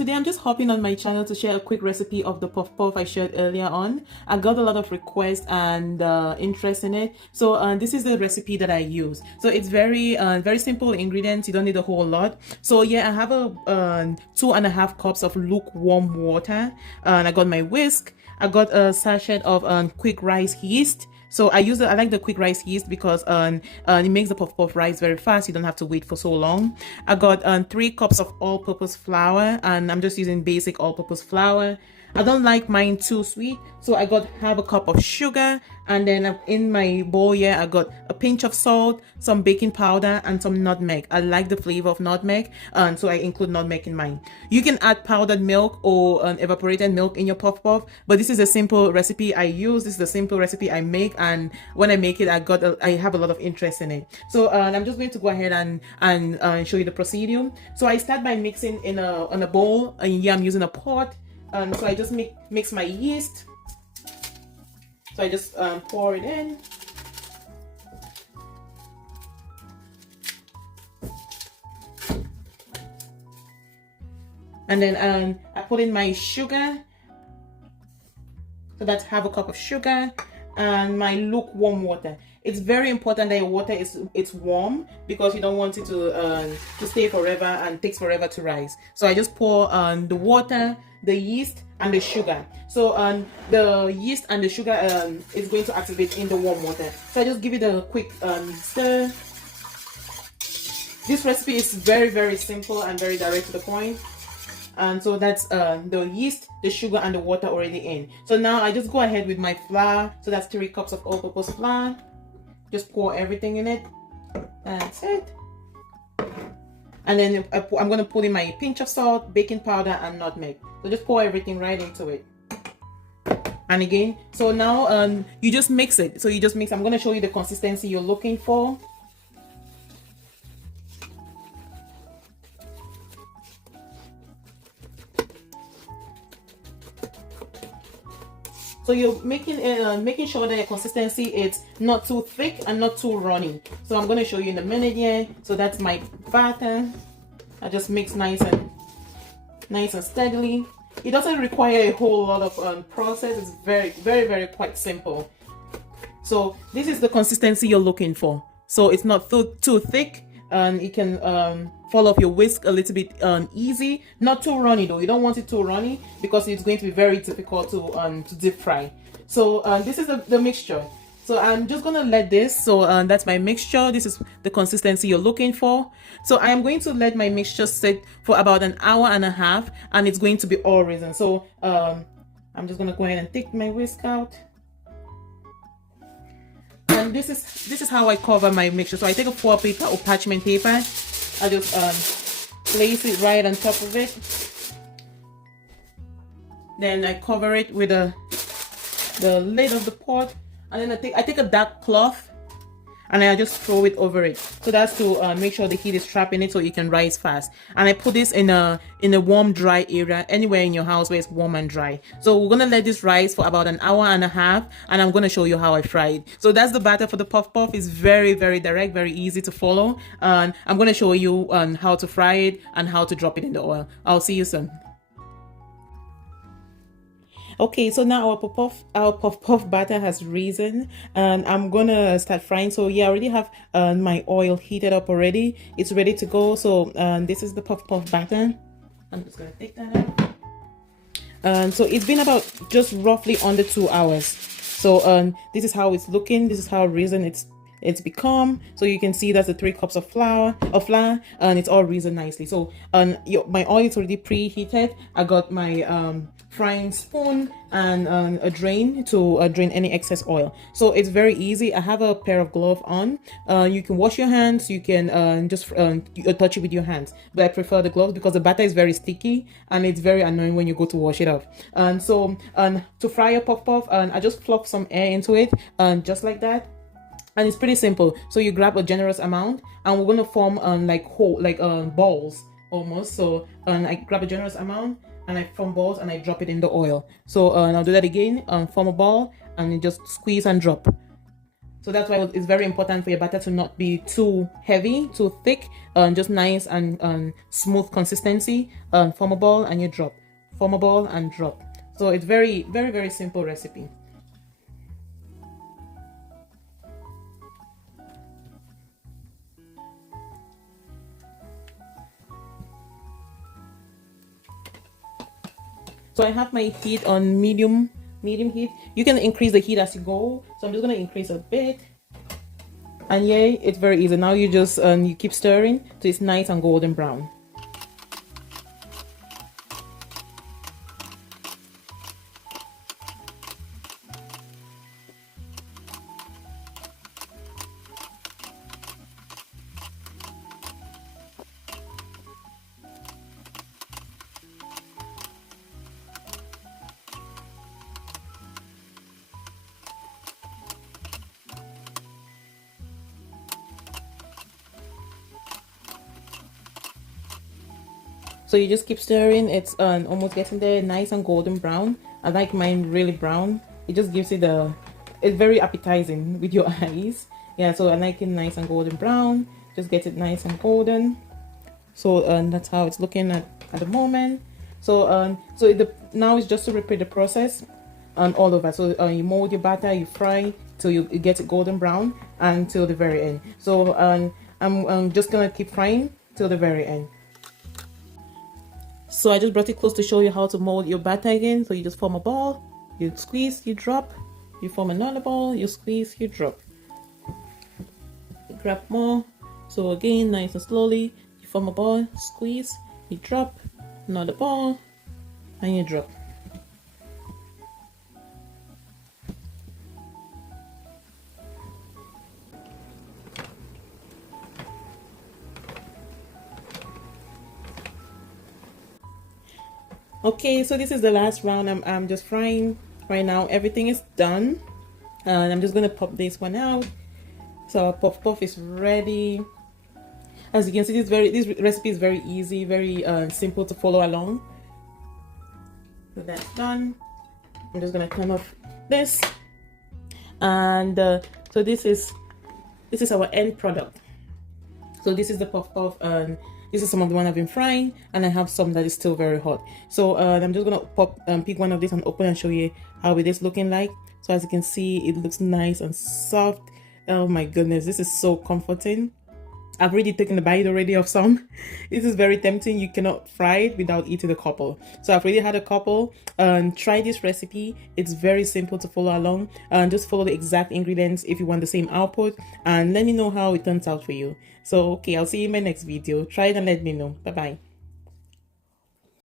Today I'm just hopping on my channel to share a quick recipe of the puff puff I shared earlier on. I got a lot of requests and interest in it, so this is the recipe that I use. So it's very simple ingredients. You don't need a whole lot. So yeah, I have a 2.5 cups of lukewarm water, and I got my whisk. I got a sachet of quick rice yeast. So I like the quick rice yeast because it makes the puff puff rice very fast. You don't have to wait for so long. I got 3 cups of all-purpose flour, and I'm just using basic all-purpose flour. I don't like mine too sweet, so I got half a cup of sugar, and then in my bowl here I got a pinch of salt, some baking powder, and some nutmeg. I like the flavor of nutmeg, and so I include nutmeg in mine. You can add powdered milk or evaporated milk in your puff puff, but this is a simple recipe I use. This is a simple recipe I make, and when I make it, I have a lot of interest in it. So I'm just going to go ahead and show you the procedure. So I start by mixing in a bowl, and yeah, I'm using a pot. So I just mix my yeast. So I just pour it in. And then I put in my sugar. So that's half a cup of sugar and my lukewarm water. It's very important that your water it's warm because you don't want it to stay forever and takes forever to rise. So I just pour the water, the yeast, and the sugar. So the yeast and the sugar is going to activate in the warm water. So I just give it a quick stir. This recipe is very simple and very direct to the point. And so that's the yeast, the sugar, and the water already in. So now I just go ahead with my flour. So that's 3 cups of all-purpose flour. Just pour everything in it. That's it. And then I'm going to put in my pinch of salt, baking powder, and nutmeg. So just pour everything right into it. And again, so now you just mix it. So you just mix. I'm going to show you the consistency you're looking for. So you're making sure that your consistency is not too thick and not too runny. So I'm going to show you in a minute here. So that's my batter. I just mix nice and steadily. It doesn't require a whole lot of process. It's very quite simple. So this is the consistency you're looking for. So it's not too thick, and it can fall off your whisk a little bit easy. Not too runny though. You don't want it too runny because it's going to be very difficult to deep fry. So this is the mixture. So I'm just gonna let this. So that's my mixture. This is the consistency you're looking for. So I am going to let my mixture sit for about an hour and a half, and it's going to be all risen. So I'm just gonna go ahead and take my whisk out. And this is how I cover my mixture. So I take a foil paper or parchment paper. I just place it right on top of it. Then I cover it with the lid of the pot, and then I take a dark cloth and I just throw it over it. So that's to make sure the heat is trapped in it so it can rise fast. And I put this in a warm, dry area, anywhere in your house where it's warm and dry. So we're gonna let this rise for about an hour and a half, and I'm gonna show you how I fry it. So that's the batter for the puff puff. It's very direct, very easy to follow. And I'm gonna show you how to fry it and how to drop it in the oil. I'll see you soon. Okay, so now our puff puff batter has risen, and I'm gonna start frying. So yeah, I already have my oil heated up already. It's ready to go. So this is the puff puff batter. I'm just gonna take that out. So it's been about just roughly under 2 hours. So this is how it's looking. This is how risen it's become. So you can see that's the 3 cups of flour, and it's all risen nicely. So my oil is already preheated. I got my frying spoon and a drain to drain any excess oil. So it's very easy. I have a pair of gloves on. You can wash your hands. You can just touch it with your hands, but I prefer the gloves because the batter is very sticky and it's very annoying when you go to wash it off. And so to fry a puff puff, I just plop some air into it, just like that. And it's pretty simple. So you grab a generous amount, and we're gonna form balls almost. So I grab a generous amount and I form balls and I drop it in the oil. So I'll do that again. Form a ball and you just squeeze and drop. So that's why it's very important for your batter to not be too heavy, too thick, just nice and smooth consistency. Form a ball and you drop, form a ball and drop. So it's very, very, very simple recipe. So I have my heat on medium heat. You can increase the heat as you go. So I'm just gonna increase a bit. And yeah, it's very easy. Now you just you keep stirring so it's nice and golden brown. So you just keep stirring. It's almost getting there, nice and golden brown. I like mine really brown. It just gives it it's very appetizing with your eyes. Yeah, so I like it nice and golden brown. Just get it nice and golden. So that's how it's looking at the moment. So now it's just to repeat the process all over. So you mold your batter, you fry till you get it golden brown until the very end. So I'm just gonna keep frying till the very end. So I just brought it close to show you how to mold your batter again. So you just form a ball, you squeeze, you drop, you form another ball, you squeeze, you drop. You grab more. So again, nice and slowly, you form a ball, squeeze, you drop, another ball, and you drop. Okay, so this is the last round. I'm just frying right now. Everything is done, and I'm just gonna pop this one out. So our puff puff is ready. As you can see, this recipe is very easy, very simple to follow along. So that's done. I'm just gonna turn off this, and so this is our end product. So this is the puff puff, and this is some of the one I've been frying, and I have some that is still very hot. So I'm just gonna pick one of these and open and show you how it is looking like. So as you can see, it looks nice and soft. Oh my goodness, this is so comforting. I've already taken a bite already of some. This is very tempting. You cannot fry it without eating a couple. So I've already had a couple. Try this recipe. It's very simple to follow along. Just follow the exact ingredients if you want the same output. And let me know how it turns out for you. So, okay, I'll see you in my next video. Try it and let me know. Bye-bye.